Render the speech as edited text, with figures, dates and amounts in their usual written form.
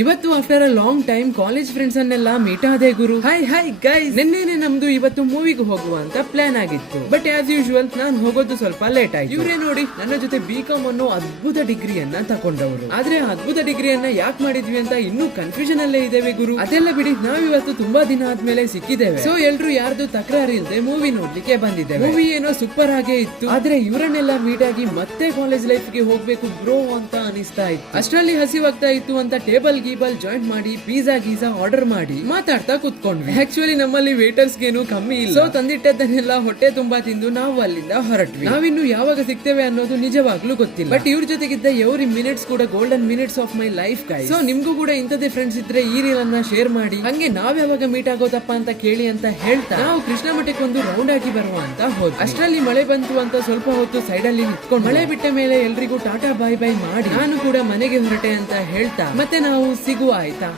ಇವತ್ತು after a long time college friends ಅನ್ನೆಲ್ಲ meet ಆದೆ ಗುರು. High guys, ನಿನ್ನೆನೆ ನಮ್ದು ಇವತ್ತು ಮೂವಿಗೆ ಹೋಗುವ ಅಂತ ಪ್ಲಾನ್ ಆಗಿತ್ತು. ಬಟ್ ಆಸ್ ಯೂಶುವಲ್ ನಾನು ಹೋಗೋದು ಸ್ವಲ್ಪ ಲೇಟ್ ಆಯ್ತು. ಇವರೇ ನೋಡಿ ನನ್ನ ಜೊತೆ ಬಿಕಾಮ್ ಅನ್ನೋ ಅದ್ಭುತ ಡಿಗ್ರಿಯನ್ನ ತಕೊಂಡವರು. ಆದ್ರೆ ಅದ್ಭುತ ಡಿಗ್ರಿಯನ್ನ ಯಾಕೆ ಮಾಡಿದ್ವಿ ಅಂತ ಇನ್ನೂ ಕನ್ಫ್ಯೂಷನ್ ಅಲ್ಲೇ ಇದ್ದೇವೆ ಗುರು. ಅದೆಲ್ಲ ಬಿಡಿ, ನಾವಿವತ್ತು ತುಂಬಾ ದಿನ ಆದ್ಮೇಲೆ ಸಿಕ್ಕಿದ್ದೇವೆ. ಸೊ ಎಲ್ರು ಯಾರ್ದು ತಕರಾರು ಇಲ್ಲದೆ ಮೂವಿ ನೋಡ್ಲಿಕ್ಕೆ ಬಂದಿದ್ದೇವೆ. ಮೂವಿ ಏನೋ ಸೂಪರ್ ಆಗೇ ಇತ್ತು. ಆದ್ರೆ ಇವರನ್ನೆಲ್ಲ ಮೀಟ್ ಆಗಿ ಮತ್ತೆ ಕಾಲೇಜ್ ಲೈಫ್ ಗೆ ಹೋಗ್ಬೇಕು ಬ್ರೋ ಅಂತ ಅನಿಸ್ತಾ ಇತ್ತು. ಅಷ್ಟರಲ್ಲಿ ಹಸಿವಾಗ್ತಾ ಇತ್ತು ಅಂತ ಟೇಬಲ್ ಗೀಬಲ್ ಜಾಯಿಂಟ್ ಮಾಡಿ ಪಿಜ್ಜಾ ಗೀಜಾ ಆರ್ಡರ್ ಮಾಡಿ ಮಾತಾಡ್ತಾ ಕುತ್ಕೊಂಡ್ವಿ. ಆಕ್ಚುಲಿ ನಮ್ಮಲ್ಲಿ ವೇಟರ್ಸ್ ಗೇನು ಕಮ್ಮಿ ಇಲ್ಲ. ಸೊ ತಂದಿಟ್ಟದನ್ನೆಲ್ಲ ಹೊಟ್ಟೆ ತುಂಬಾ ತಿಂದು ನಾವು ಅಲ್ಲಿಂದ ಹೊರಟ್ವಿ. ನಾವಿನ್ನು ಯಾವಾಗ ಸಿಗ್ತೇವೆ ಅನ್ನೋದು ನಿಜವಾಗ್ಲೂ ಗೊತ್ತಿಲ್ಲ. ಬಟ್ ಇವ್ರ ಜೊತೆಗಿದ್ದ ಎವ್ರಿ ಮಿನಿಟ್ಸ್ ಕೂಡ golden minutes of my life guys. So ನಿಮ್ಗೂ ಕೂಡ ಇಂಥದೇ ಫ್ರೆಂಡ್ಸ್ ಇದ್ರೆ ಈ ರೀಲ್ ಅನ್ನ ಶೇರ್ ಮಾಡಿ. ಹಂಗೆ ನಾವ್ ಯಾವಾಗ ಮೀಟ್ ಆಗೋದಪ್ಪ ಅಂತ ಕೇಳಿ ಅಂತ ಹೇಳ್ತಾ ನಾವು ಕೃಷ್ಣ ಮಠಕ್ಕೆ ಒಂದು ರೌಂಡ್ ಆಗಿ ಬರುವ ಅಂತ ಹೋದ್. ಅಷ್ಟರಲ್ಲಿ ಮಳೆ ಬಂತು ಅಂತ ಸ್ವಲ್ಪ ಹೊತ್ತು ಸೈಡ್ ಅಲ್ಲಿ ನಿಂತ್ಕೊಂಡು ಮಳೆ ಬಿಟ್ಟ ಮೇಲೆ ಎಲ್ರಿಗೂ ಟಾಟಾ ಬಾಯ್ ಬಾಯ್ ಮಾಡಿ ನಾನು ಕೂಡ ಮನೆಗೆ ಹೊರಟೆ ಅಂತ ಹೇಳ್ತಾ ಮತ್ತೆ ನಾವು ಸಿಗುವ ಆಯ್ತಾ.